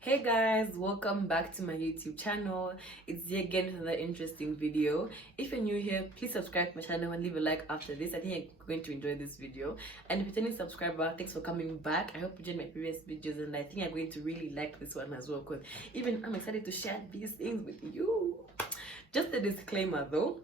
Hey guys, welcome back to my YouTube channel. It's here again with another interesting video. If you're new here, please subscribe to my channel and leave a like after this. I think you're going to enjoy this video. And if you're a returning subscriber, thanks for coming back. I hope you enjoyed my previous videos and I think you're going to really like this one as well, because even I'm excited to share these things with you. Just a disclaimer though,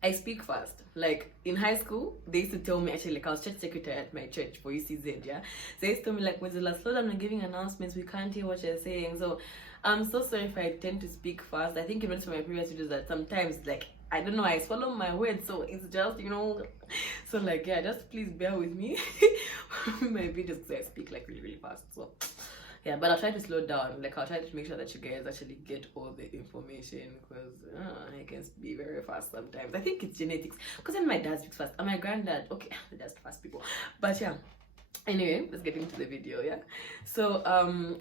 I speak fast. Like in high school, they used to tell me, actually, like I was church secretary at my church for ECZ, yeah. So they used to tell me like, Wenzela, slow down when giving announcements, we can't hear what you're saying. So I'm so sorry if I tend to speak fast. I think even from my previous videos that sometimes like I don't know, I swallow my words, so it's just, you know, so like yeah, just please bear with me with my videos because I speak like really fast. So yeah, but I'll try to slow down. Like I'll try to make sure that you guys actually get all the information, because I can be very fast sometimes. I think it's genetics, because then my dad speaks fast and my granddad, okay, that's fast people. But yeah, anyway, let's get into the video. Yeah, so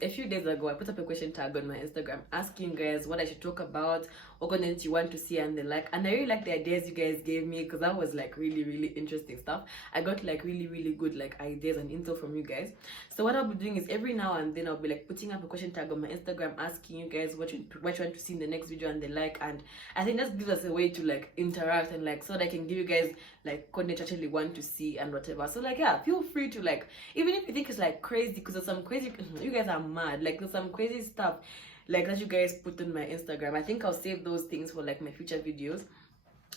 a few days ago I put up a question tag on my Instagram asking you guys what I should talk about, what content you want to see and the like, and I really like the ideas you guys gave me, because that was like really interesting stuff. I got like really good like ideas and intel from you guys. So what I'll be doing is every now and then I'll be like putting up a question tag on my Instagram asking you guys what you want to see in the next video and the like, and I think that gives us a way to like interact and like so that I can give you guys like content you actually want to see and whatever. So like yeah, feel free to like, even if you think it's like crazy, because there's some crazy, you guys are mad, like there's some crazy stuff like that you guys put on my Instagram. I think I'll save those things for like my future videos.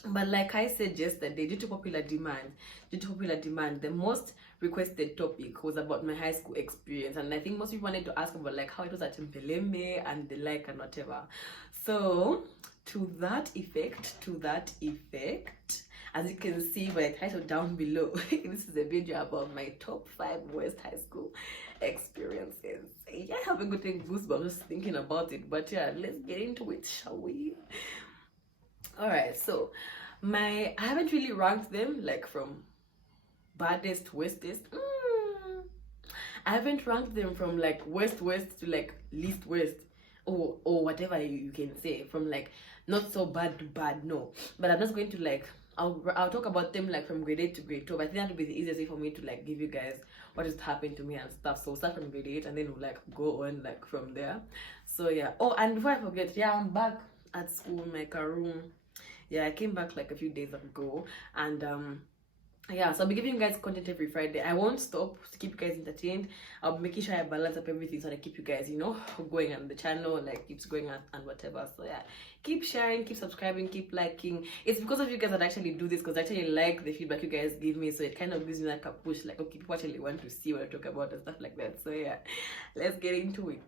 But like I said yesterday, due to popular demand, the most requested topic was about my high school experience, and I think most people wanted to ask about like how it was at Mpelembe and the like and whatever. So to that effect, as you can see by the title down below, this is a video about my top 5 worst high school experiences. Yeah, I haven't got any goosebumps just thinking about it, but yeah, let's get into it, shall we? All right, so I haven't really ranked them like from baddest to worstest. I haven't ranked them from like worst to like least worst, or whatever you can say, from like not so bad to bad. No, but I'm just going to like I'll talk about them like from grade 8 to grade 12. I think that would be the easiest way for me to like give you guys what has happened to me and stuff. So we'll start from grade 8 and then we'll like go on like from there. So yeah. Oh, and before I forget, yeah, I'm back at school in my room. Yeah, I came back like a few days ago, and yeah, so I'll be giving you guys content every Friday. I won't stop to keep you guys entertained. I'll be making sure I balance up everything so that I keep you guys, you know, going on the channel, like keeps going on and whatever. So yeah, keep sharing, keep subscribing, keep liking. It's because of you guys that I actually do this, because I actually like the feedback you guys give me, so it kind of gives me like a push, like okay, people actually want to see what I talk about and stuff like that. So yeah, let's get into it.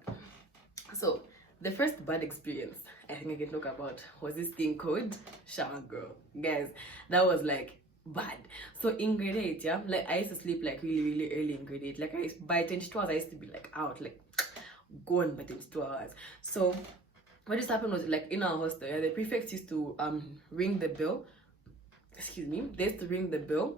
So the first bad experience I think I can talk about was this thing called shower girl. Guys, that was like bad. So in grade 8, yeah, like I used to sleep like really early in grade 8. Like by 22 hours I used to be like out, like gone by 22 hours. So what just happened was like in our hostel, yeah, the prefects used to ring the bell. Excuse me, they used to ring the bell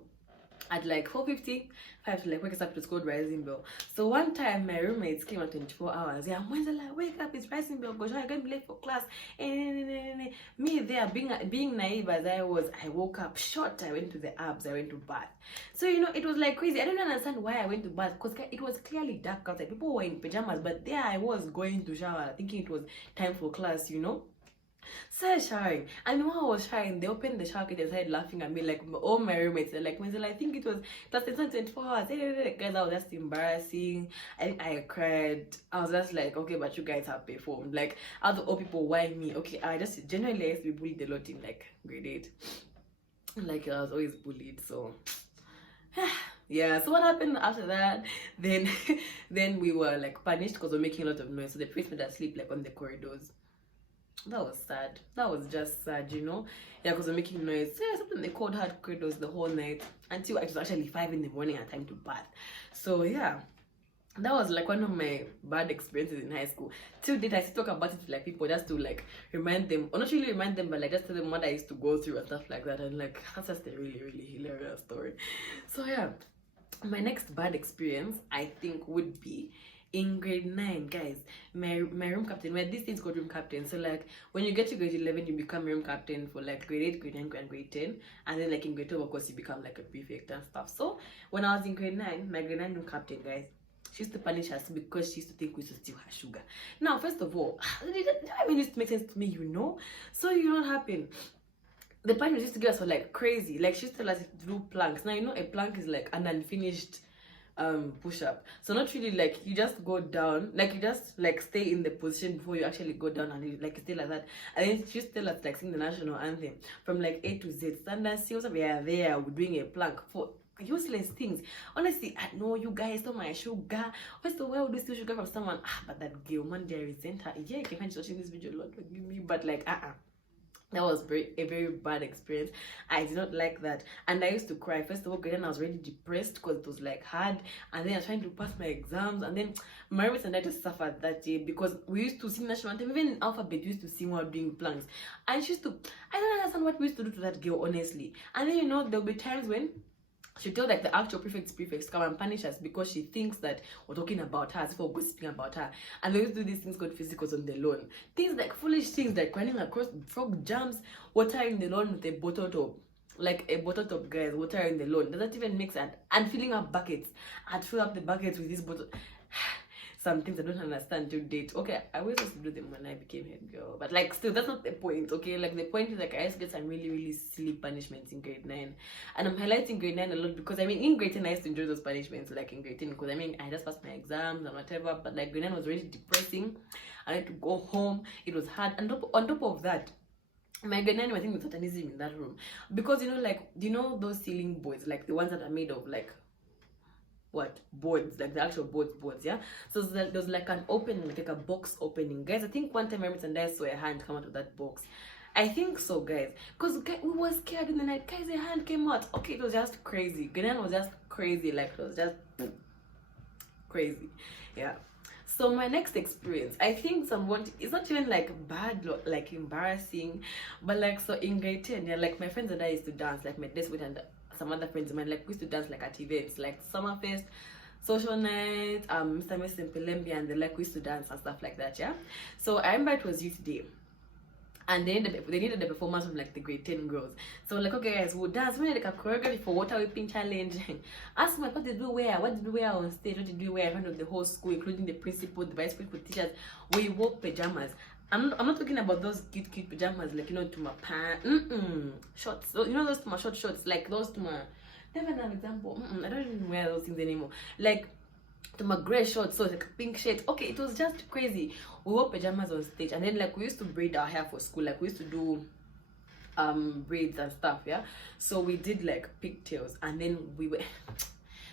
at like 4:50, to like wake us up to school rising bell. So one time my roommates came at 24 hours. Yeah, when's like wake up, it's rising bell, gosh, I'm gonna be late for class. Me there being naive as I was, I woke up short, I went to the abs, I went to bath. So you know, it was like crazy. I don't understand why I went to bath, because it was clearly dark outside. People were in pajamas, but there I was going to shower thinking it was time for class, you know. So I was showering, and while I was showering, they opened the shower curtain and started laughing at me. Like all my roommates, they're like, I think it was plus it's not 24 hours. Guys, that was just embarrassing. I cried. I was just like, okay, but you guys have performed. Like, out of all people, why me? Okay, I just generally used to be bullied a lot in like grade 8. Like I was always bullied, so yeah. So what happened after that? Then we were like punished because we were making a lot of noise. So the priest made us sleep like on the corridors. That was sad. That was just sad, you know. Yeah, because we're making noise. So yeah, something they called hard corridors the whole night until it was actually 5 in the morning and time to bath. So yeah, that was like one of my bad experiences in high school. Till date, I still talk about it to like people just to like remind them, or not really remind them, but like just tell them what I used to go through and stuff like that. And like that's just a really hilarious story. So yeah, my next bad experience I think would be In grade 9, guys, my room captain, we had these things called room captain. So like when you get to grade 11, you become room captain for like grade 8, grade 9, and grade 10. And then like in grade 12, of course, you become like a prefect and stuff. So when I was in grade 9, my grade 9 room captain, guys, she used to punish us because she used to think we used to steal her sugar. Now, first of all, I mean, it makes sense to me, you know. So you know what happened? The punishment used to give us were like crazy. Like she used to tell us to do planks. Now you know a plank is like an unfinished push-up. So not really like you just go down, like you just like stay in the position before you actually go down, and you like stay like that. And then she used to tell us like sing the national anthem from like A to Z. Standard, see we are there, we're doing a plank for useless things. Honestly, I know you guys stole my sugar. First of all, why would we steal sugar from someone? But that girl, man, I resent her. Yeah, you can find watching this video, Lord forgive me, but like that was a very bad experience. I did not like that, and I used to cry. First of all, then I was really depressed because it was like hard, and then I was trying to pass my exams, and then my roommates and I just suffered that day because we used to sing national anthem. Even in alphabet, we used to sing while doing planks, and she used to. I don't understand what we used to do to that girl, honestly. And then there'll be times when she told like the actual prefects come and punish us because she thinks that we're talking about her, as if we're gossiping about her. And they used to do these things called physicals on the lawn. Things like foolish things like running across frog jumps, watering the lawn with a bottle top. Like a bottle top, guys, watering the lawn. Does that even make sense? And filling up buckets. I'd fill up the buckets with this bottle. Some things I don't understand to date. Okay, I was supposed to do them when I became head girl, but like still that's not the point. Okay, like the point is like I used to get some really silly punishments in grade 9, and I'm highlighting grade 9 a lot because I mean in grade 10 I used to enjoy those punishments like in grade 10 because I mean I just passed my exams and whatever, but like grade 9 was really depressing. I had to go home, it was hard, and on top of that, my grade 9 I think with satanism in that room because like those ceiling boards, like the ones that are made of like boards, like the actual boards, yeah. So there's like an opening, like a box opening, guys. I think one time my and I saw a hand come out of that box. I think so, guys, because we were scared in the night. Guys, a hand came out. Okay, it was just crazy. Ghanaian was just crazy, like it was just crazy, yeah. So my next experience, I think it's not even like bad, like embarrassing, but like so in grade 10, yeah, like my friends and I used to dance, like my desperate and some other friends of mine, like we used to dance like at events like Summerfest, social night, Mr. Messi and Pelembi, and we used to dance and stuff like that, yeah. So I remember it was youth day, and they needed the performance from like the grade 10 girls. So like, okay guys, we'll dance. We need like a choreography for water whipping challenge. Ask me what did we wear? What did we wear on stage? What did we wear in front of the whole school, including the principal, the vice principal, teachers? We wore pajamas. I'm not talking about those cute pajamas like to my pants, shorts. So, those to my shorts, like those to my. Never an example. I don't even wear those things anymore. Like to my gray shorts, so like a pink shirt. Okay, it was just crazy. We wore pajamas on stage, and then like we used to braid our hair for school. Like we used to do braids and stuff, yeah. So we did like pigtails, and then we were.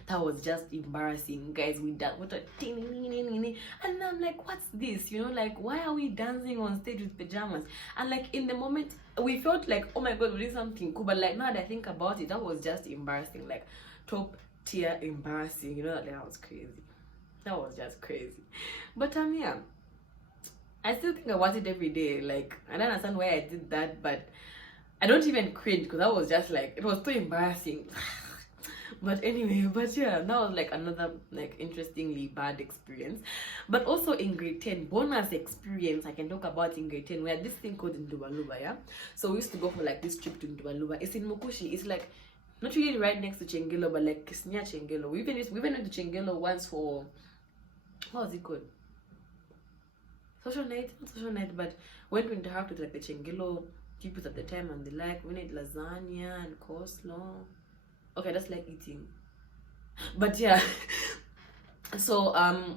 That was just embarrassing, guys. We done what a and I'm like, what's this? Like, why are we dancing on stage with pajamas? And like in the moment, we felt like, oh my god, we did something cool. But like now that I think about it, that was just embarrassing, like top tier embarrassing. That was crazy. That was just crazy. But yeah, I still think about it every day. Like I don't understand why I did that, but I don't even cringe because that was just like it was too embarrassing. But anyway, yeah, that was like another like interestingly bad experience. But also in grade 10, bonus experience I can talk about in grade 10, we had this thing called Ndubaluba, yeah. So we used to go for like this trip to Ndubaluba. It's in Mukushi. It's like not really right next to Chengelo, but like it's near Chengelo. We even went to Chengelo once for what was it called? Social night, not social night, but went to interact with like the Chengelo people at the time and the like. We ate lasagna and coleslaw. Okay, that's like eating, but yeah. So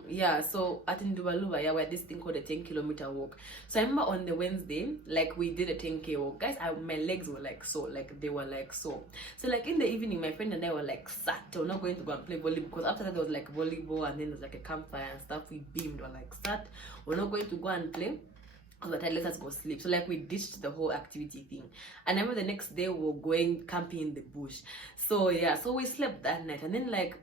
yeah, so at Ndubaluba, yeah, we had this thing called a 10-kilometer walk. So I remember on the Wednesday, like we did a 10K walk, guys. My legs were like so, like they were like so. So like in the evening, my friend and I were like sat. We're not going to go and play volleyball because after that there was like volleyball, and then there was like a campfire and stuff. We beamed. We're like sat. We're not going to go and play. But let us go sleep. So like we ditched the whole activity thing. And I remember the next day we were going camping in the bush. So yeah, so we slept that night, and then like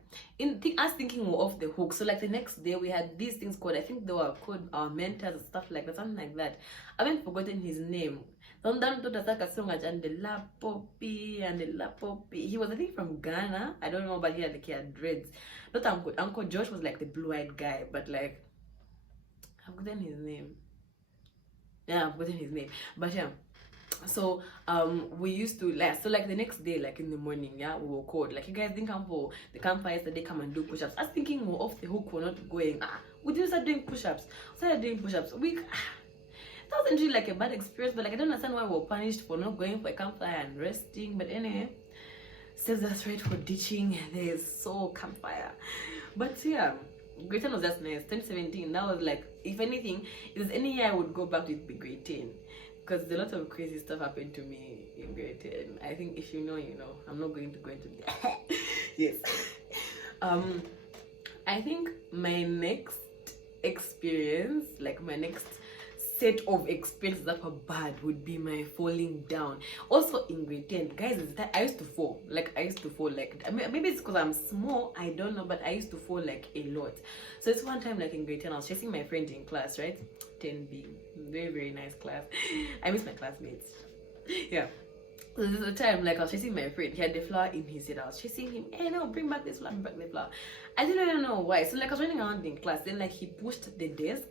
us thinking we're off the hook. So like the next day we had these things called, I think they were called our mentors and stuff like that, something like that. I haven't forgotten his name. Don't do the song and the la poppy and the la poppy. He was, I think, from Ghana. I don't know, but he had dreads. Not Uncle Josh was like the blue-eyed guy, but like I've forgotten his name. Yeah, I've forgotten his name. But yeah. So we used to like the next day, like in the morning, yeah, we were called like, you guys didn't come for the campfire yesterday, come and do push-ups. I was thinking we're off the hook, we're not going. We didn't start doing push-ups. That wasn't really like a bad experience, but like I don't understand why we were punished for not going for a campfire and resting. But anyway, says us right for ditching there's so campfire. But yeah, grade 10 was just nice. 2017, that was like, if anything, if there's any year I would go back to, it be grade 10. Because a lot of crazy stuff happened to me in grade 10. I think if you know, you know. I'm not going to go into that. Yes. I think my next experience, like my next set of experiences that were bad, would be my falling down. Also in grade 10, guys, I used to fall. Like maybe it's because I'm small, I don't know, but I used to fall like a lot. So it's one time, like in grade 10, I was chasing my friend in class, right? 10B, very, very nice class. I miss my classmates. Yeah. So there's a time, like I was chasing my friend. He had the flower in his head. I was chasing him. Hey, no, bring back this flower, bring back the flower. I didn't even know why. So like I was running around in class. Then like he pushed the desk,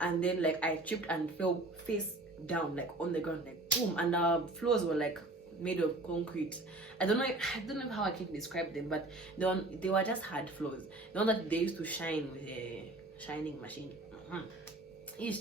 and then like I tripped and fell face down, like on the ground, like boom. And our floors were like made of concrete. I don't know how I can describe them, but they were just hard floors. The one that they used to shine with a shining machine.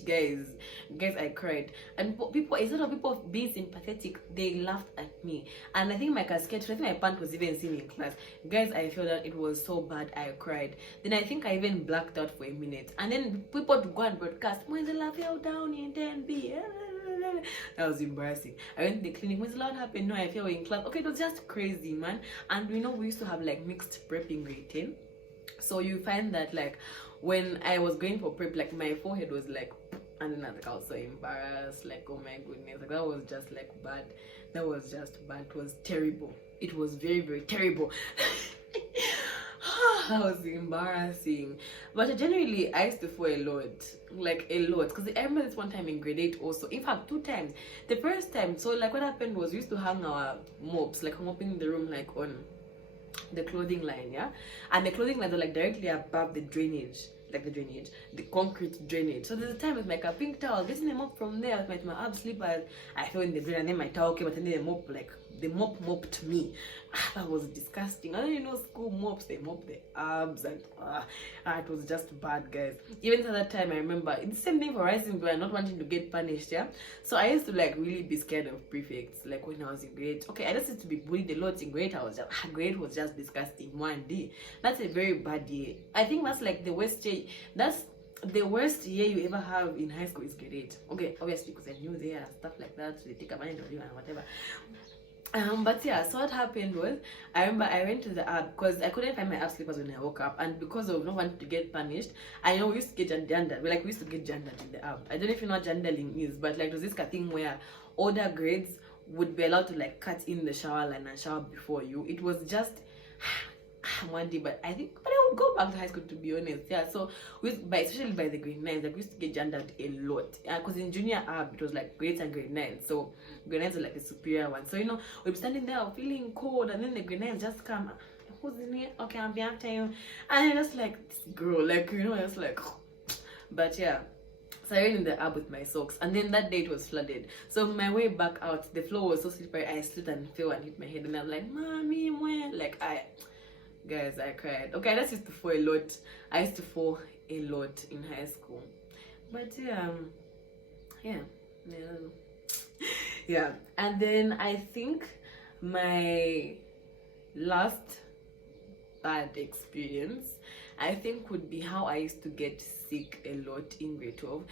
Guys, I cried. And people, instead of people being sympathetic, they laughed at me. And I think my casket, I think my pant was even seen in class. Guys, I felt that it was so bad, I cried. Then I think I even blacked out for a minute. And then people would go and broadcast, when the laugh fell down in 10B. That was embarrassing. I went to the clinic. When's the loud happened? No, I fell in class. Okay, it was just crazy, man. And we used to have like mixed prep in grade 10. So you find that like when I was going for prep, like my forehead was like, and then I was so embarrassed, like, oh my goodness, like that was just like bad. That was just bad. It was terrible. It was very, very terrible. That was embarrassing. But generally, I used to fall a lot, like a lot. Because I remember this one time in grade 8 also. In fact, 2 times. The first time, so like what happened was we used to hang our mops, like mopping the room, like on the clothing line, yeah. And the clothing lines are like directly above the drainage, like the concrete drainage. So there's a time with my pink towel, getting them up from there with my ab slippers. I fell in the drain, and then my towel came, and then the mop mopped me. That was disgusting. I don't even know, school mops, they mop the abs, and it was just bad, guys. Even at that time, I remember it's the same thing for rising blood, not wanting to get punished, yeah. So I used to like really be scared of prefects, like when I was in grade. Okay, I just used to be bullied a lot in grade. Grade was just disgusting. 1D. That's a very bad year. I think that's like the worst year. That's the worst year you ever have in high school is grade 8. Okay, obviously because I knew there stuff like that, so they take a mind of you and whatever. But yeah, so what happened was, I remember I went to the app because I couldn't find my app slippers when I woke up, and because of not wanting to get punished, I know we used to get gendered. We used to get gendered in the app. I don't know if you know what gendering is, but like there's this thing where older grades would be allowed to like cut in the shower line and shower before you. It was just one day, but I would go back to high school, to be honest. Yeah, so especially by the grade 9s, like we used to get gendered a lot. Because in junior app it was like grades and grade 9, so grade 9s were like the superior one. So we'd be standing there feeling cold, and then the grade 9s just come. Who's in here? Okay, I'll be after you. And I just like, this girl, like, just like. But yeah. So I went in the app with my socks, and then that day it was flooded. So my way back out, the floor was so slippery, I slipped and fell and hit my head, and I was like, mommy, where? Like guys, I cried. Okay, I just used to fall a lot. I used to fall a lot in high school. But yeah. And then I think my last bad experience, I think, would be how I used to get sick a lot in grade 12.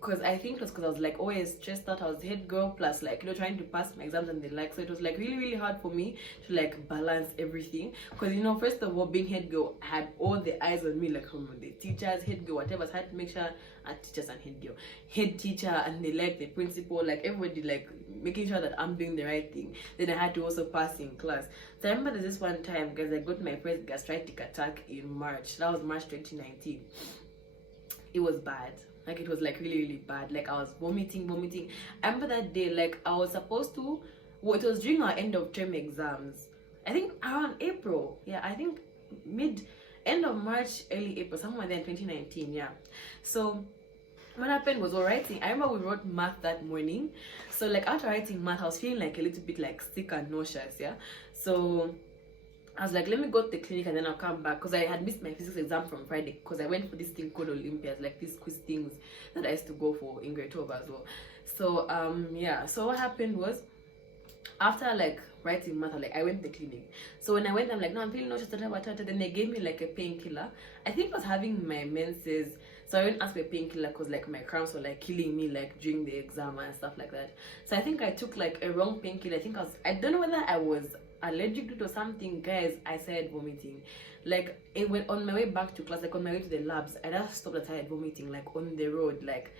Because I think it was because I was like always stressed out. I was head girl, plus like trying to pass my exams and the like. So it was like really, really hard for me to like balance everything. Because first of all, being head girl, I had all the eyes on me, like from the teachers, head girl, whatever. So I had to make sure teachers and head girl, head teacher, and the principal, like everybody, like making sure that I'm doing the right thing. Then I had to also pass in class. So I remember there's this one time, because I got my first gastritic attack in March. That was March 2019. It was bad. Like it was like really bad. Like I was vomiting. I remember that day, like I was supposed to, well, it was during our end of term exams, I think around April. Yeah, I think end of March, early April, somewhere there in 2019. Yeah. So what happened was, we're writing, I remember we wrote math that morning. So like after writing math, I was feeling like a little bit like sick and nauseous. Yeah. So I was like, let me go to the clinic and then I'll come back, because I had missed my physics exam from Friday because I went for this thing called Olympiads, like these quiz things that I used to go for in grade 12 as well. So yeah, so what happened was, after like writing math, like I went to the clinic. So when I went, I'm like, no, I'm feeling nauseous, then they gave me like a painkiller. I think I was having my menses, so I went ask for a painkiller because like my cramps were like killing me like during the exam and stuff like that. So I think I took like a wrong painkiller. I don't know whether I was allergic to it or something. Guys, I started vomiting. Like it went on my way back to class, like on my way to the labs, I just stopped and started vomiting, like on the road, like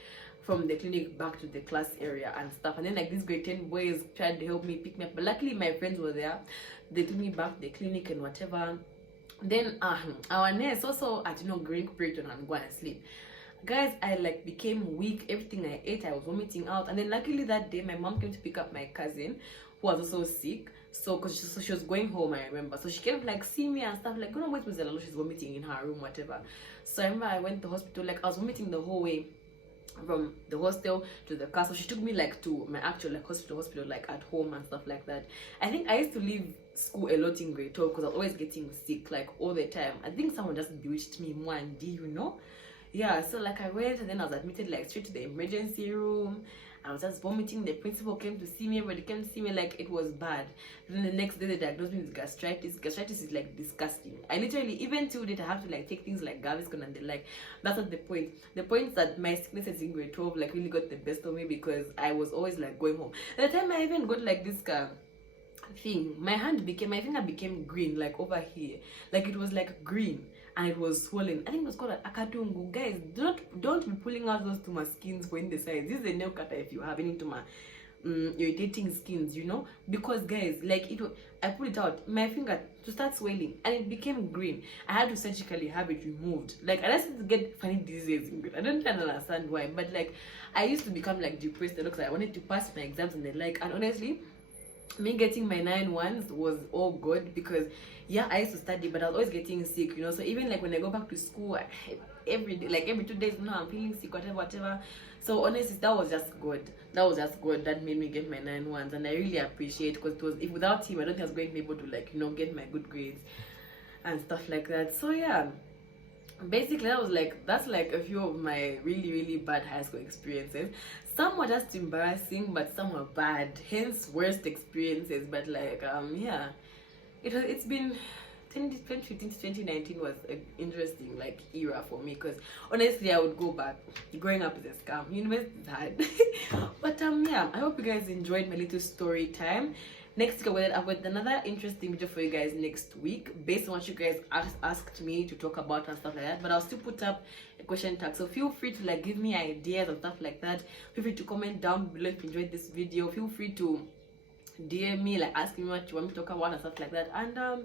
from the clinic back to the class area and stuff. And then like these grade 10 boys tried to help me pick me up, but luckily my friends were there. They took me back to the clinic and whatever. Then our nurse also had, drink Puriton and go and sleep. Guys, I like became weak. Everything I ate, I was vomiting out. And then luckily that day my mom came to pick up my cousin, who was also sick. So because she was going home, I remember. So she came to like see me and stuff, like, go wait with Zella, she's vomiting in her room, whatever. So I remember I went to the hospital, like I was vomiting the whole way from the hostel to the car. So she took me like to my actual like hospital like at home and stuff like that. I think I used to leave school a lot in grade 12 because I was always getting sick like all the time. I think someone just bewitched me one day, yeah. So like I went and then I was admitted like straight to the emergency room. I was just vomiting. The principal came to see me, everybody came to see me, like it was bad. Then the next day they diagnosed me with gastritis. Gastritis is like disgusting. I literally, even till date, I have to like take things like Gaviscon and the like. That's not the point. The point is that my sicknesses in grade 12 like really got the best of me because I was always like going home. At the time I even got like this thing, my finger became green, like over here, like it was like green and it was swollen. I think it was called an akatungu. Guys, don't be pulling out those tuma skins for in the sides. This is a nail cutter if you have any tuma irritating skins, because guys, like I pulled it out, my finger to start swelling and it became green. I had to surgically have it removed. Like I started to get funny diseases. I don't understand why, but like I used to become like depressed because I wanted to pass my exams and the like. And honestly, me getting my 9-1s was all good because yeah, I used to study, but I was always getting sick, so even like when I go back to school every day, like every 2 days, I'm feeling sick, whatever. So honestly, that was just good. That made me get my 9-1s, and I really appreciate, because if without him I don't think I was going to be able to like get my good grades and stuff like that. So yeah, basically that's like a few of my really bad high school experiences. Some were just embarrassing, but some were bad, hence worst experiences. But like yeah, it's been 2015 to 2019 was an interesting like era for me, because honestly I would go back. Growing up is a scam, university is hard. But yeah, I hope you guys enjoyed my little story time. Next week I've got another interesting video for you guys next week, based on what you guys asked me to talk about and stuff like that. But I'll still put up a question tag, so feel free to like give me ideas and stuff like that. Feel free to comment down below if you enjoyed this video. Feel free to DM me, like asking me what you want me to talk about and stuff like that. And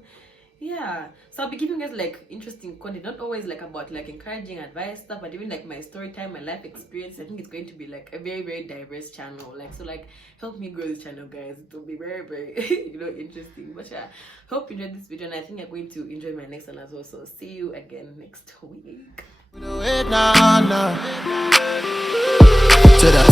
yeah, so I'll be giving you guys like interesting content, not always like about like encouraging advice stuff, but even like my story time, my life experience. I think it's going to be like a very diverse channel, so like help me grow this channel, guys. It will be very interesting. But yeah, hope you enjoyed this video, and I think you're going to enjoy my next one as well. So see you again next week. To the